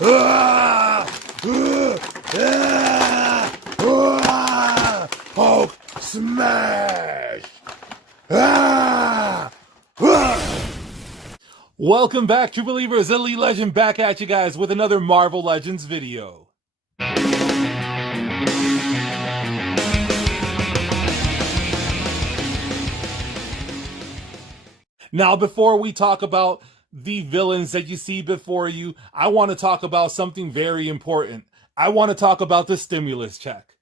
Hulk smash! Welcome back, True Believers. Elite Legend back at you guys with another Marvel Legends video. Now, before we talk about the villains that you see before you, I want to talk about something very important. I want to talk about the stimulus check.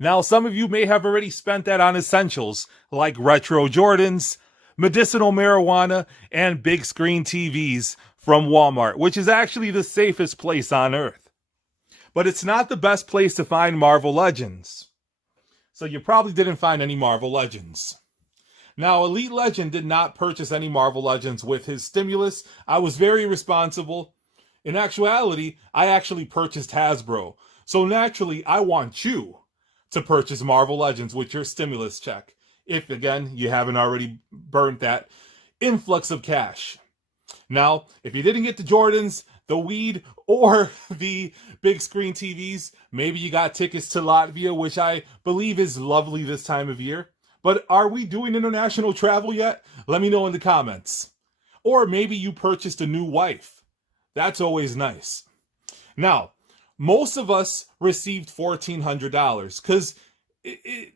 Now, some of you may have already spent that on essentials like retro Jordans, medicinal marijuana, and big screen TVs from Walmart, which is actually the safest place on earth. But it's not the best place to find Marvel Legends. So you probably didn't find any Marvel Legends. Now, Elite Legend did not purchase any Marvel Legends with his stimulus. I was very responsible. In actuality, I actually purchased Hasbro. So naturally, I want you to purchase Marvel Legends with your stimulus check. If, again, you haven't already burnt that influx of cash. Now, if you didn't get the Jordans, the weed, or the big screen TVs, maybe you got tickets to Latvia, which I believe is lovely this time of year. But are we doing international travel yet? Let me know in the comments. Or maybe you purchased a new wife. That's always nice. Now, most of us received $1,400 because,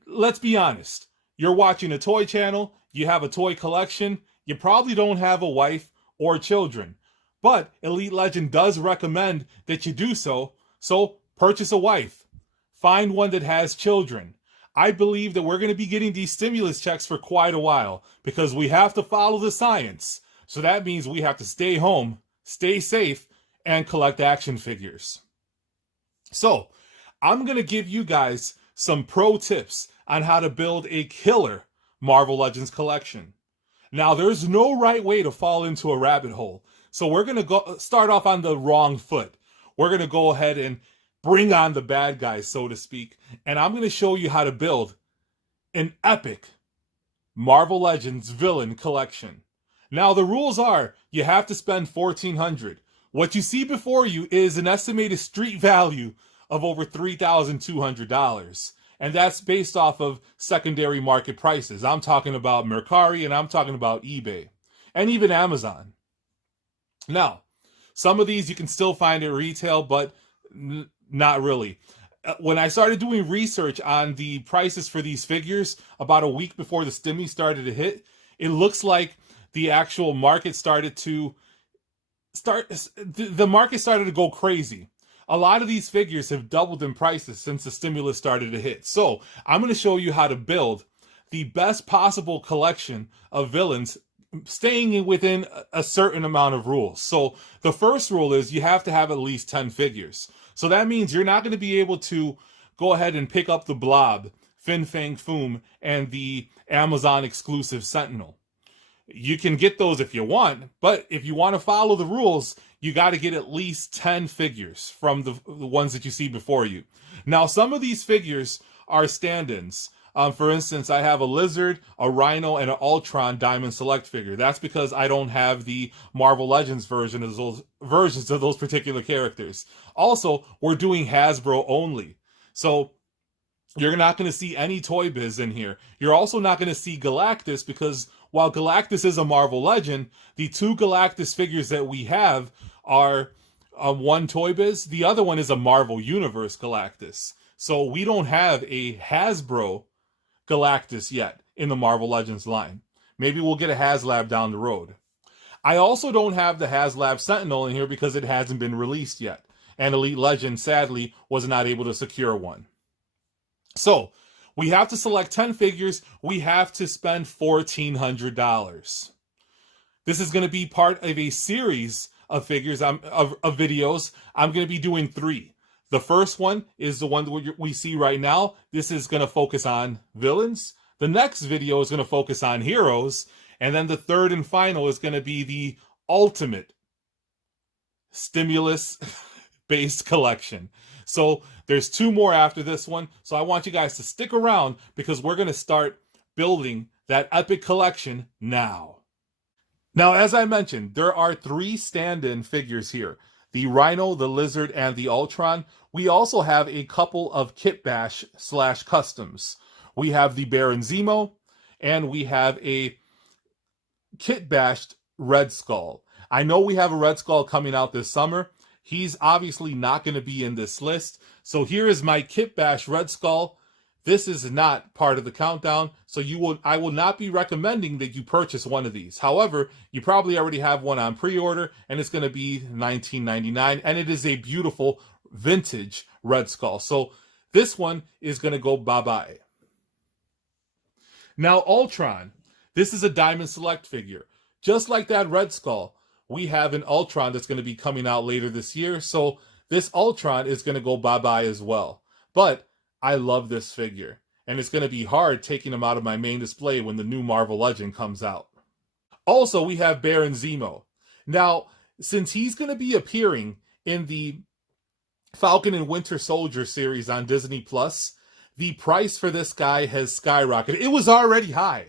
let's be honest, you're watching a toy channel, you have a toy collection, you probably don't have a wife or children. But Elite Legend does recommend that you do so purchase a wife. Find one that has children. I believe that we're going to be getting these stimulus checks for quite a while because we have to follow the science. So that means we have to stay home, stay safe, and collect action figures. So I'm going to give you guys some pro tips on how to build a killer Marvel Legends collection. Now, there's no right way to fall into a rabbit hole. So we're going to start off on the wrong foot. We're going to go ahead and bring on the bad guys, so to speak. And I'm going to show you how to build an epic Marvel Legends villain collection. Now, the rules are you have to spend $1,400. What you see before you is an estimated street value of over $3,200. And that's based off of secondary market prices. I'm talking about Mercari and I'm talking about eBay and even Amazon. Now, some of these you can still find at retail, but not really. When I started doing research on the prices for these figures about a week before the stimmy started to hit, it looks like the actual market started to go crazy. A lot of these figures have doubled in prices since the stimulus started to hit. So I'm going to show you how to build the best possible collection of villains, staying within a certain amount of rules. So the first rule is you have to have at least 10 figures. So that means you're not going to be able to go ahead and pick up the Blob, Fin Fang Foom, and the Amazon exclusive Sentinel. You can get those if you want, but if you want to follow the rules, you got to get at least 10 figures from the ones that you see before you. Now, some of these figures are stand-ins. For instance, I have a Lizard, a Rhino, and an Ultron Diamond Select figure. That's because I don't have the Marvel Legends versions of those particular characters. Also, we're doing Hasbro only. So you're not going to see any Toy Biz in here. You're also not going to see Galactus because while Galactus is a Marvel Legend, the two Galactus figures that we have are one Toy Biz. The other one is a Marvel Universe Galactus. So we don't have a Hasbro Galactus yet in the Marvel Legends line. Maybe we'll get a HasLab down the road. I also don't have the HasLab Sentinel in here because it hasn't been released yet. And Elite Legend, sadly, was not able to secure one. So, we have to select 10 figures. We have to spend $1,400. This is going to be part of a series of figures, of videos. I'm going to be doing 3. The first one is the one that we see right now. This is going to focus on villains. The next video is going to focus on heroes. And then the third and final is going to be the ultimate stimulus-based collection. So there's 2 more after this one. So I want you guys to stick around because we're going to start building that epic collection now. Now, as I mentioned, there are 3 stand-in figures here. the Rhino, the Lizard, and the Ultron. We also have a couple of kit bash / customs. We have the Baron Zemo, and we have a kit bashed Red Skull. I know we have a Red Skull coming out this summer. He's obviously not going to be in this list. So here is my kit bash Red Skull. This is not part of the countdown, so I will not be recommending that you purchase one of these. However, you probably already have one on pre-order, and it's going to be $19.99, and it is a beautiful vintage Red Skull. So this one is going to go bye-bye. Now, Ultron. This is a Diamond Select figure. Just like that Red Skull, we have an Ultron that's going to be coming out later this year, so this Ultron is going to go bye-bye as well. But I love this figure, and it's going to be hard taking him out of my main display when the new Marvel Legend comes out. Also, we have Baron Zemo. Now, since he's going to be appearing in the Falcon and Winter Soldier series on Disney+, the price for this guy has skyrocketed. It was already high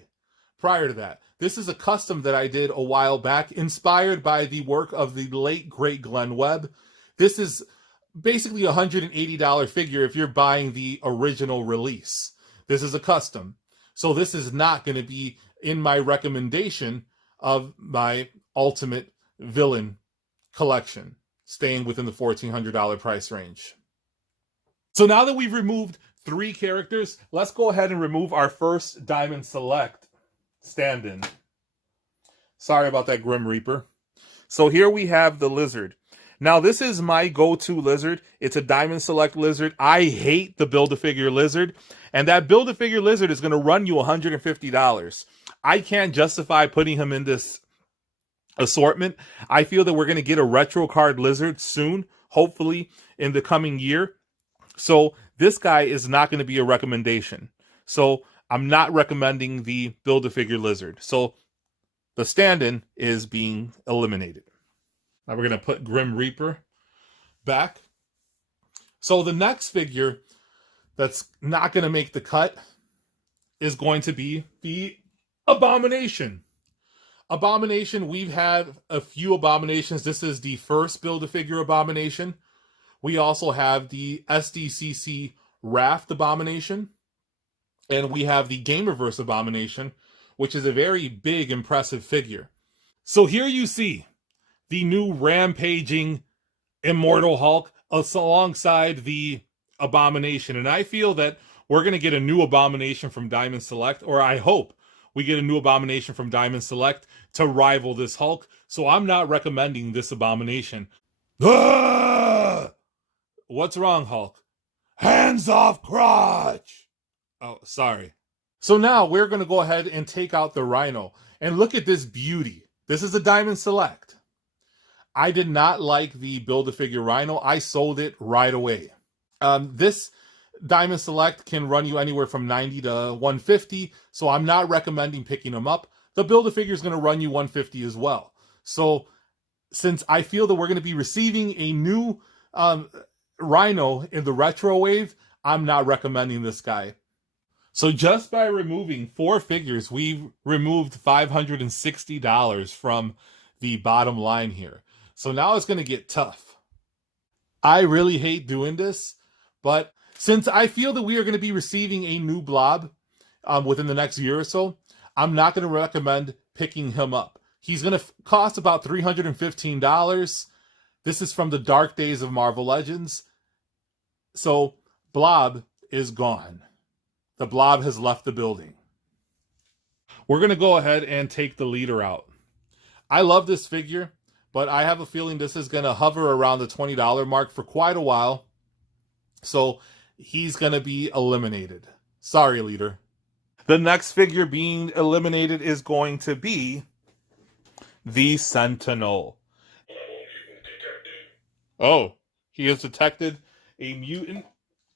prior to that. This is a custom that I did a while back, inspired by the work of the late, great Glenn Webb. This is basically a $180 figure if you're buying the original release. This is a custom. So this is not going to be in my recommendation of my Ultimate Villain collection, staying within the $1,400 price range. So now that we've removed 3 characters, let's go ahead and remove our first Diamond Select stand-in. Sorry about that, Grim Reaper. So here we have the Lizard. Now, this is my go-to Lizard. It's a Diamond Select Lizard. I hate the Build-A-Figure Lizard, and that Build-A-Figure Lizard is going to run you $150. I can't justify putting him in this assortment. I feel that we're going to get a retro card Lizard soon, hopefully in the coming year. So this guy is not going to be a recommendation. So I'm not recommending the Build-A-Figure Lizard. So the stand-in is being eliminated. Now we're going to put Grim Reaper back. So the next figure that's not going to make the cut is going to be the Abomination. Abomination, we've had a few Abominations. This is the first Build-A-Figure Abomination. We also have the SDCC Raft Abomination. And we have the Gamerverse Abomination, which is a very big, impressive figure. So here you see the new rampaging Immortal Hulk alongside the Abomination. And I feel that we're going to get a new Abomination from Diamond Select, or I hope we get a new Abomination from Diamond Select to rival this Hulk. So I'm not recommending this Abomination. Ah! What's wrong, Hulk? Hands off crotch! Oh, sorry. So now we're going to go ahead and take out the Rhino. And look at this beauty. This is a Diamond Select. I did not like the Build-A-Figure Rhino. I sold it right away. This Diamond Select can run you anywhere from $90 to $150, so I'm not recommending picking them up. The Build-A-Figure is going to run you $150 as well. So since I feel that we're going to be receiving a new Rhino in the retro wave, I'm not recommending this guy. So just by removing 4 figures, we've removed $560 from the bottom line here. So now it's going to get tough. I really hate doing this, but since I feel that we are going to be receiving a new Blob within the next year or so, I'm not going to recommend picking him up. He's going to cost about $315. This is from the dark days of Marvel Legends. So Blob is gone. The Blob has left the building. We're going to go ahead and take the leader out. I love this figure, but I have a feeling this is going to hover around the $20 mark for quite a while. So he's going to be eliminated. Sorry, leader. The next figure being eliminated is going to be the Sentinel. Oh, he has detected a mutant.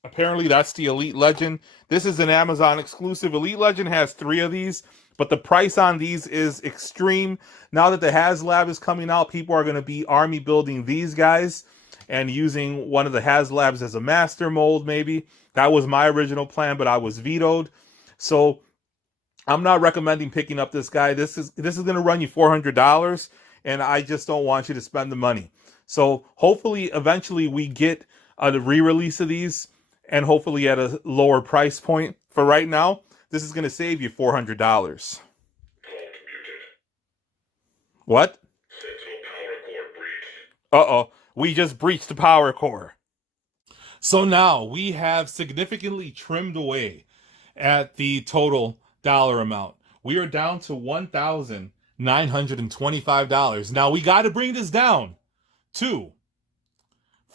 Apparently that's the Elite Legend. This is an Amazon exclusive. Elite Legend has 3 of these, but the price on these is extreme. Now that the HasLab is coming out, people are going to be army building these guys and using one of the HasLabs as a master mold, maybe. That was my original plan, but I was vetoed. So I'm not recommending picking up this guy. This is going to run you $400, and I just don't want you to spend the money. So hopefully, eventually, we get a re-release of these, and hopefully at a lower price point. For right now, this is going to save you $400. What? Uh-oh, we just breached the power core. So now we have significantly trimmed away at the total dollar amount. We are down to $1,925. Now we got to bring this down to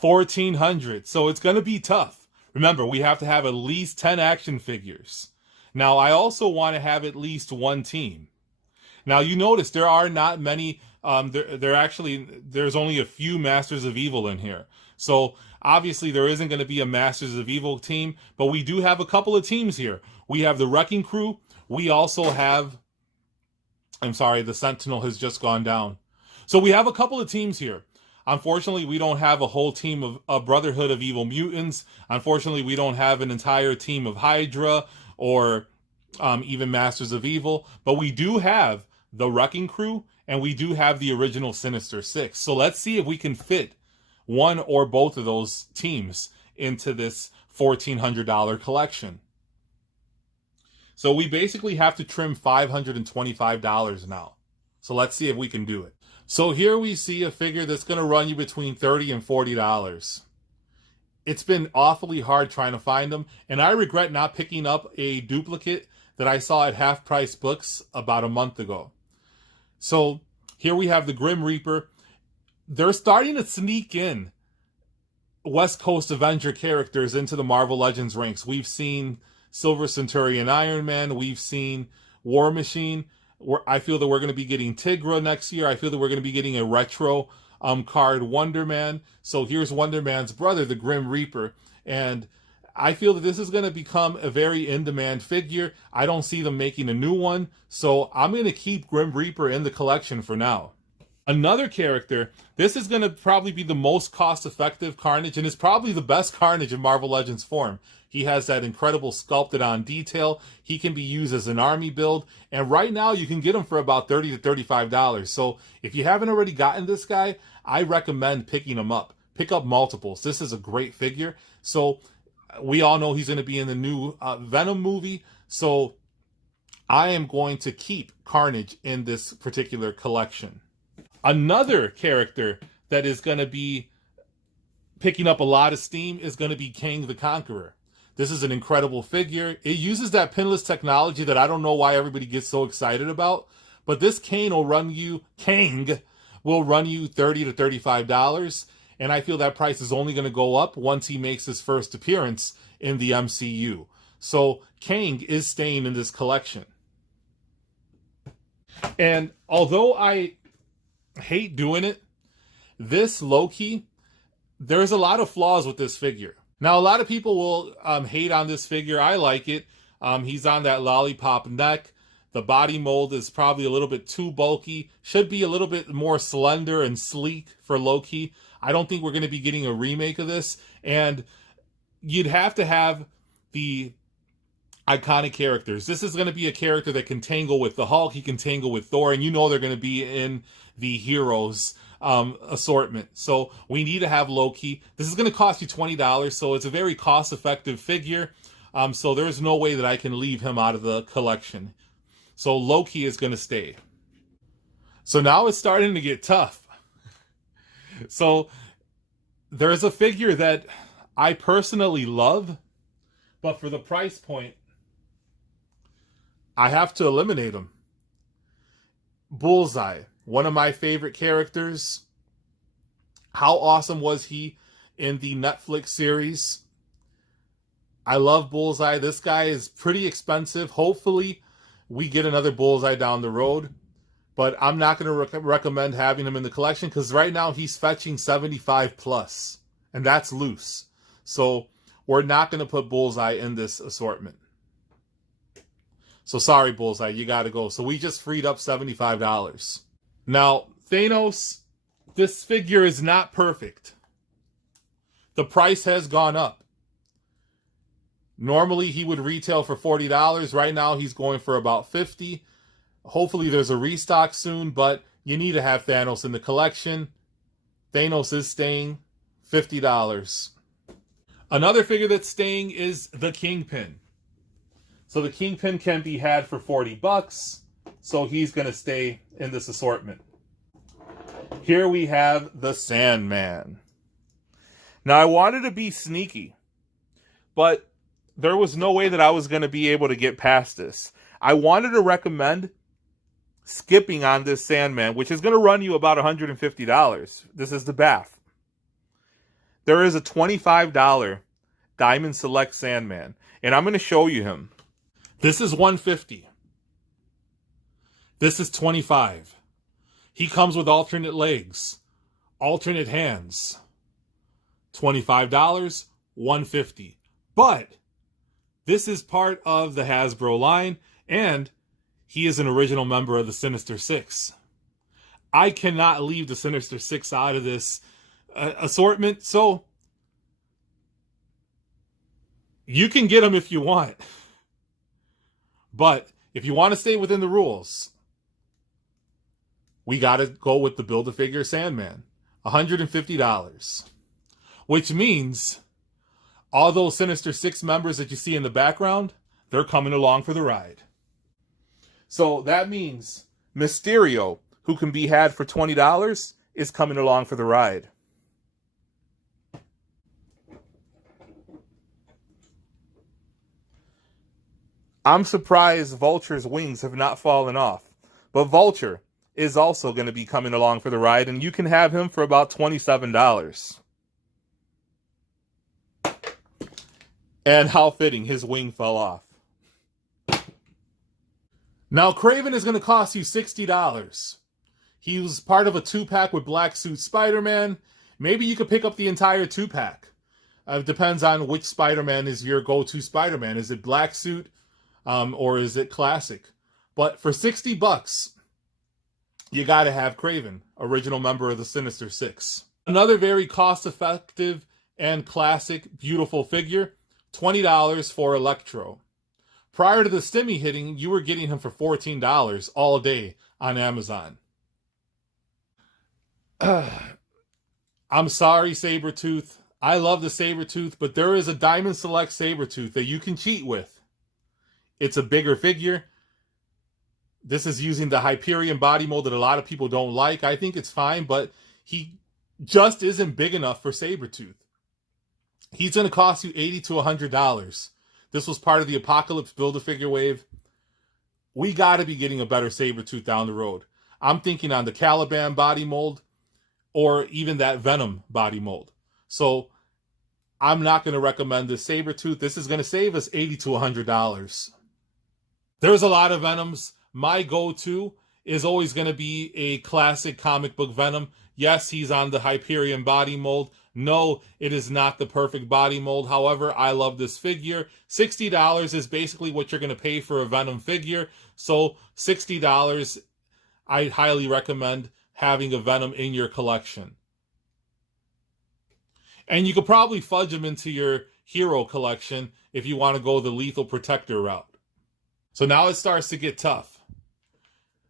$1,400. So it's going to be tough. Remember, we have to have at least 10 action figures. Now, I also want to have at least one team. Now, you notice there are not many, there's only a few Masters of Evil in here. So, obviously, there isn't going to be a Masters of Evil team, but we do have a couple of teams here. We have the Wrecking Crew. We also have, I'm sorry, the Sentinel has just gone down. So, we have a couple of teams here. Unfortunately, we don't have a whole team of a Brotherhood of Evil Mutants. Unfortunately, we don't have an entire team of Hydra or even Masters of Evil. But we do have the Wrecking Crew, and we do have the original Sinister Six. So let's see if we can fit one or both of those teams into this $1,400 collection. So we basically have to trim $525 now. So let's see if we can do it. So here we see a figure that's going to run you between $30 and $40. It's been awfully hard trying to find them, and I regret not picking up a duplicate that I saw at Half Price Books about a month ago. So here we have the Grim Reaper. They're starting to sneak in West Coast Avenger characters into the Marvel Legends ranks. We've seen Silver Centurion Iron Man. We've seen War Machine. I feel that we're going to be getting Tigra next year. I feel that we're going to be getting a retro card Wonder Man. So here's Wonder Man's brother, the Grim Reaper. And I feel that this is going to become a very in-demand figure. I don't see them making a new one. So I'm going to keep Grim Reaper in the collection for now. Another character, this is going to probably be the most cost-effective Carnage, and it's probably the best Carnage in Marvel Legends form. He has that incredible sculpted-on detail. He can be used as an army build, and right now you can get him for about $30 to $35. So if you haven't already gotten this guy, I recommend picking him up. Pick up multiples. This is a great figure. So we all know he's going to be in the new Venom movie, so I am going to keep Carnage in this particular collection. Another character that is going to be picking up a lot of steam is going to be Kang the Conqueror. This is an incredible figure. It uses that pinless technology that I don't know why everybody gets so excited about, but this Kang will run you $30 to $35, and I feel that price is only going to go up once he makes his first appearance in the MCU. So Kang is staying in this collection. And although I hate doing it, this Loki, there's a lot of flaws with this figure. Now, a lot of people will hate on this figure. I like it. He's on that lollipop neck. The body mold is probably a little bit too bulky. Should be a little bit more slender and sleek for Loki. I don't think we're going to be getting a remake of this. And you'd have to have the iconic characters. This is going to be a character that can tangle with the Hulk. He can tangle with Thor. And you know they're going to be in the heroes assortment. So we need to have Loki. This is going to cost you $20, so it's a very cost-effective figure. So there's no way that I can leave him out of the collection. So Loki is going to stay. So now it's starting to get tough. So there's a figure that I personally love, but for the price point, I have to eliminate him. Bullseye, one of my favorite characters. How awesome was he in the Netflix series? I love Bullseye. This guy is pretty expensive. Hopefully, we get another Bullseye down the road. But I'm not going to recommend having him in the collection because right now he's fetching 75 plus. And that's loose. So we're not going to put Bullseye in this assortment. So sorry, Bullseye, you got to go. So we just freed up $75. Now, Thanos, this figure is not perfect. The price has gone up. Normally, he would retail for $40. Right now, he's going for about $50. Hopefully, there's a restock soon, but you need to have Thanos in the collection. Thanos is staying $50. Another figure that's staying is the Kingpin. So the Kingpin can be had for $40, so he's going to stay in this assortment. Here we have the Sandman. Now, I wanted to be sneaky, but there was no way that I was going to be able to get past this. I wanted to recommend skipping on this Sandman, which is going to run you about $150. This is the Bath. There is a $25 Diamond Select Sandman, and I'm going to show you him. This is $150. This is $25. He comes with alternate legs, alternate hands. $25, $150. But this is part of the Hasbro line, and he is an original member of the Sinister Six. I cannot leave the Sinister Six out of this assortment, so you can get them if you want. But if you want to stay within the rules, we got to go with the Build-A-Figure Sandman. $150. Which means all those Sinister Six members that you see in the background, they're coming along for the ride. So that means Mysterio, who can be had for $20, is coming along for the ride. I'm surprised Vulture's wings have not fallen off. But Vulture is also going to be coming along for the ride, and you can have him for about $27. And how fitting, his wing fell off. Now, Kraven is going to cost you $60. He was part of a 2-pack with Black Suit Spider-Man. Maybe you could pick up the entire 2-pack. It depends on which Spider-Man is your go-to Spider-Man. Is it Black Suit or is it Classic? But for $60, you got to have Kraven, original member of the Sinister Six. Another very cost-effective and classic, beautiful figure, $20 for Electro. Prior to the stimmy hitting, you were getting him for $14 all day on Amazon. I'm sorry, Sabretooth. I love the Sabretooth, but there is a Diamond Select Sabretooth that you can cheat with. It's a bigger figure. This is using the Hyperion body mold that a lot of people don't like. I think it's fine, but he just isn't big enough for Sabretooth. He's going to cost you $80 to $100. This was part of the Apocalypse Build-A-Figure wave. We got to be getting a better Sabretooth down the road. I'm thinking on the Caliban body mold or even that Venom body mold. So I'm not going to recommend this Sabretooth. This is going to save us $80 to $100. There's a lot of Venoms. My go-to is always going to be a classic comic book Venom. Yes, he's on the Hyperion body mold. No, it is not the perfect body mold. However, I love this figure. $60 is basically what you're going to pay for a Venom figure. So $60, I highly recommend having a Venom in your collection. And you could probably fudge him into your hero collection if you want to go the Lethal Protector route. So now it starts to get tough.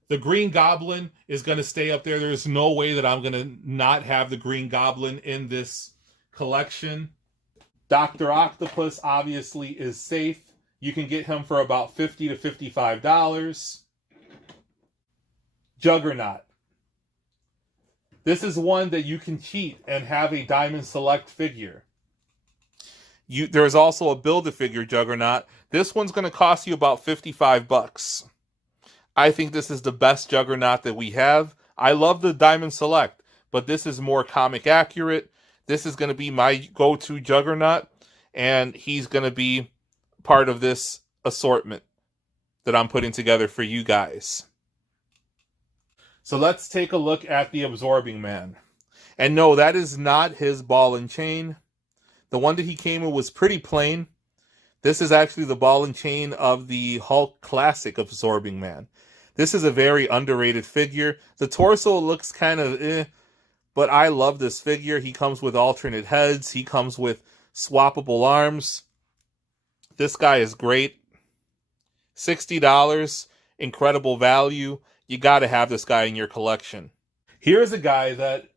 The Green Goblin is going to stay up there. There's no way that I'm going to not have the Green Goblin in this collection. Dr. Octopus obviously is safe. You can get him for about $50 to $55. Juggernaut. This is one that you can cheat and have a Diamond Select figure. There's also a Build-A-Figure Juggernaut. This one's going to cost you about $55. I think this is the best Juggernaut that we have. I love the Diamond Select, but this is more comic accurate. This is going to be my go-to Juggernaut, and he's going to be part of this assortment that I'm putting together for you guys. So let's take a look at the Absorbing Man. And no, that is not his ball and chain. The one that he came in was pretty plain. This is actually the ball and chain of the Hulk Classic Absorbing Man. This is a very underrated figure. The torso looks kind of but I love this figure. He comes with alternate heads. He comes with swappable arms. This guy is great. $60, incredible value. You got to have this guy in your collection. Here's a guy that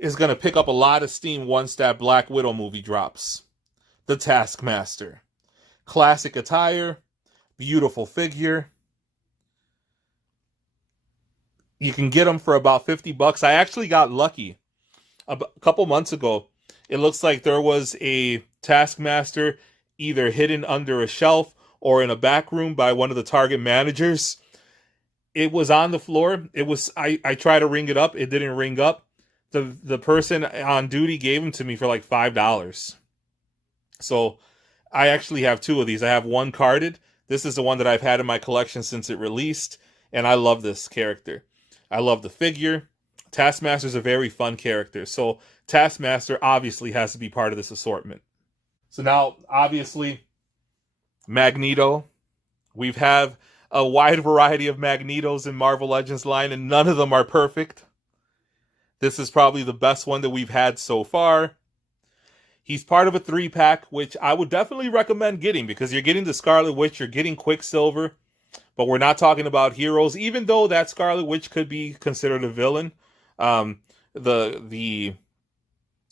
is going to pick up a lot of steam once that Black Widow movie drops. The Taskmaster. Classic attire, beautiful figure. You can get them for about $50. I actually got lucky. A couple months ago, it looks like there was a Taskmaster either hidden under a shelf or in a back room by one of the Target managers. It was on the floor. I tried to ring it up. It didn't ring up. The person on duty gave them to me for like $5. So I actually have two of these. I have one carded. This is the one that I've had in my collection since it released, and I love this character. I love the figure. Taskmaster's a very fun character, so Taskmaster obviously has to be part of this assortment. So now, obviously, Magneto. We've had a wide variety of Magnetos in Marvel Legends line, and none of them are perfect. This is probably the best one that we've had so far. He's part of a 3-pack, which I would definitely recommend getting, because you're getting the Scarlet Witch, you're getting Quicksilver, but we're not talking about heroes, even though that Scarlet Witch could be considered a villain. The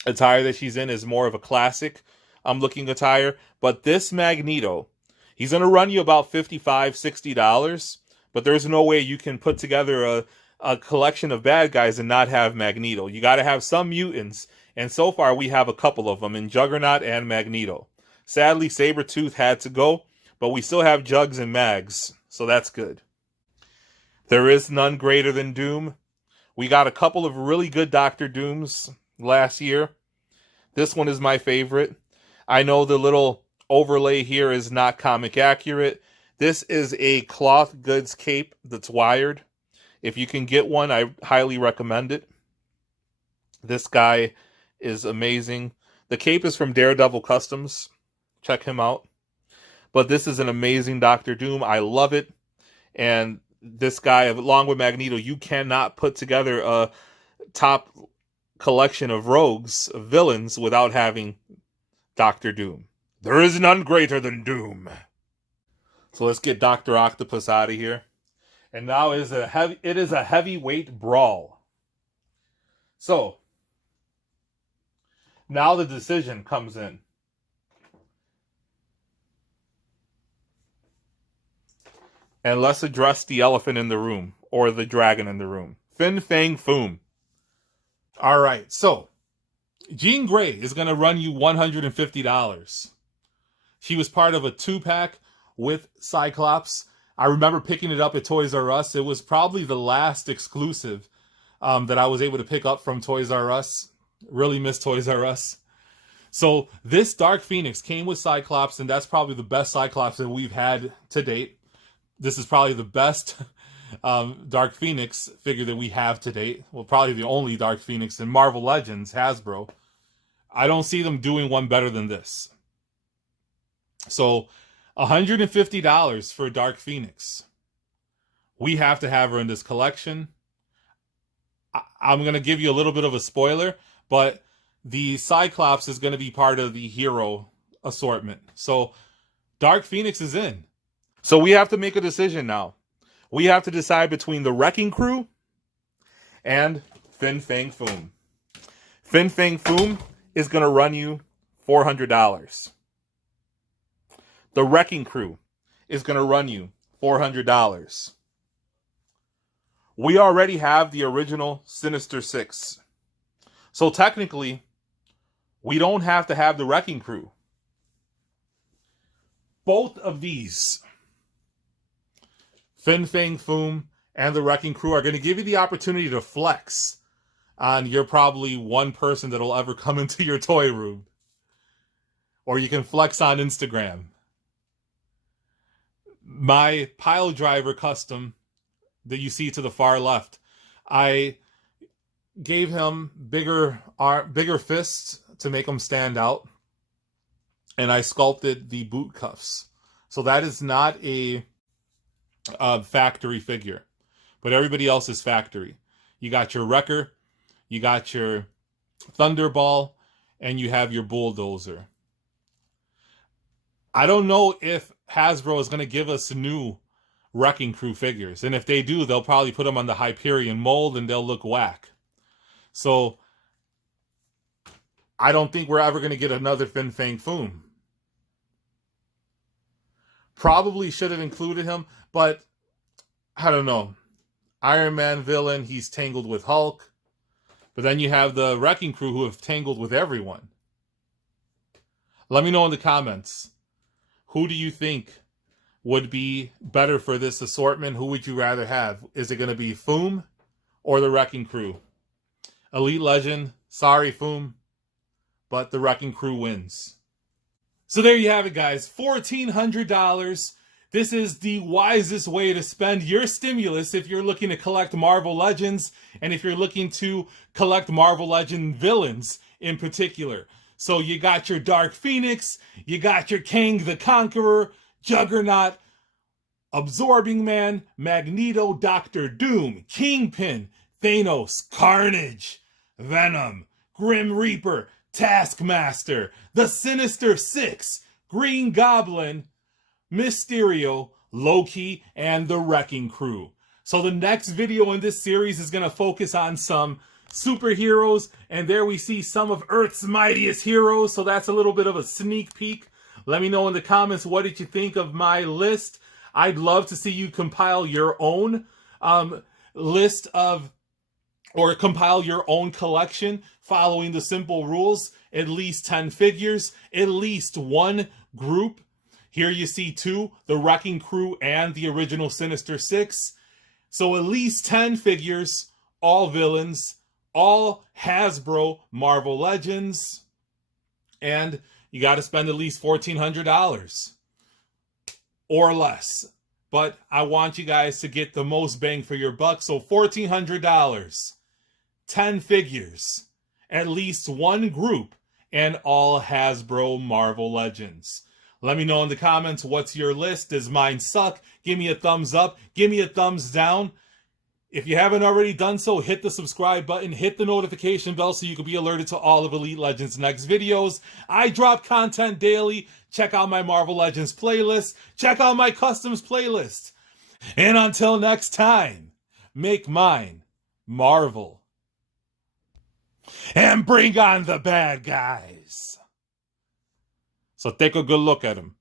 attire that she's in is more of a classic looking attire, but this Magneto, he's going to run you about $55, $60, but there's no way you can put together a collection of bad guys and not have Magneto. You got to have some mutants, and so far we have a couple of them in Juggernaut and Magneto. Sadly, Sabretooth had to go, but we still have Jugs and Mags, so that's good. There is none greater than Doom. We got a couple of really good Doctor Dooms last year. This one is my favorite. I know the little overlay here is not comic accurate. This is a cloth goods cape that's wired. If you can get one, I highly recommend it. This guy is amazing. The cape is from Daredevil Customs. Check him out. But this is an amazing Doctor Doom. I love it. And this guy, along with Magneto, you cannot put together a top collection of rogues, of villains, without having Doctor Doom. There is none greater than Doom. So let's get Dr. Octopus out of here. And now it is a heavyweight brawl. So now the decision comes in. And let's address the elephant in the room, or the dragon in the room. Fin Fang Foom. All right, so Jean Grey is going to run you $150. She was part of a 2-pack with Cyclops. I remember picking it up at Toys R Us. It was probably the last exclusive that I was able to pick up from Toys R Us. Really miss Toys R Us. So this Dark Phoenix came with Cyclops, and that's probably the best Cyclops that we've had to date. This is probably the best Dark Phoenix figure that we have to date. Well, probably the only Dark Phoenix in Marvel Legends, Hasbro. I don't see them doing one better than this. So $150 for Dark Phoenix. We have to have her in this collection. I'm going to give you a little bit of a spoiler, but the Cyclops is going to be part of the hero assortment. So Dark Phoenix is in. So we have to make a decision now. We have to decide between the Wrecking Crew and Fin Fang Foom. Fin Fang Foom is going to run you $400. The Wrecking Crew is going to run you $400. We already have the original Sinister Six. So technically, we don't have to have the Wrecking Crew. Both of these, Fin Fang Foom and the Wrecking Crew, are going to give you the opportunity to flex on you're probably one person that'll ever come into your toy room. Or you can flex on Instagram. My pile driver custom that you see to the far left, I gave him bigger fists to make him stand out, and I sculpted the boot cuffs. So that is not a factory figure, but everybody else is factory. You got your Wrecker, you got your Thunderball, and you have your Bulldozer. I don't know if Hasbro is going to give us new Wrecking Crew figures, and if they do, they'll probably put them on the Hyperion mold and they'll look whack. So I don't think we're ever going to get another Fin Fang Foom. Probably should have included him, but I don't know. Iron Man villain, he's tangled with Hulk. But then you have the Wrecking Crew who have tangled with everyone. Let me know in the comments. Who do you think would be better for this assortment? Who would you rather have? Is it going to be Foom or the Wrecking Crew? Elite Legend, sorry Foom, but the Wrecking Crew wins. So there you have it, guys. $1,400. This is the wisest way to spend your stimulus if you're looking to collect Marvel Legends and if you're looking to collect Marvel Legend villains in particular. So you got your Dark Phoenix, you got your Kang the Conqueror, Juggernaut, Absorbing Man, Magneto, Doctor Doom, Kingpin, Thanos, Carnage, Venom, Grim Reaper, Taskmaster, the Sinister Six, Green Goblin, Mysterio, Loki, and the Wrecking Crew. So the next video in this series is going to focus on some superheroes, and there we see some of Earth's mightiest heroes, so that's a little bit of a sneak peek. Let me know in the comments, what did you think of my list? I'd love to see you compile your own list of, or compile your own collection following the simple rules. At least 10 figures, at least one group. Here you see two, the Wrecking Crew and the original Sinister Six. So at least 10 figures, all villains, all Hasbro Marvel Legends, and you got to spend at least $1,400 or less. But I want you guys to get the most bang for your buck, so $1,400, 10 figures, at least one group, and all Hasbro Marvel Legends. Let me know in the comments, what's your list? Does mine suck? Give me a thumbs up. Give me a thumbs down. If you haven't already done so, hit the subscribe button, hit the notification bell so you can be alerted to all of Elite Legends' next videos. I drop content daily. Check out my Marvel Legends playlist. Check out my Customs playlist. And until next time, make mine Marvel. And bring on the bad guys. So take a good look at him.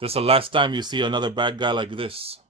This is the last time you see another bad guy like this.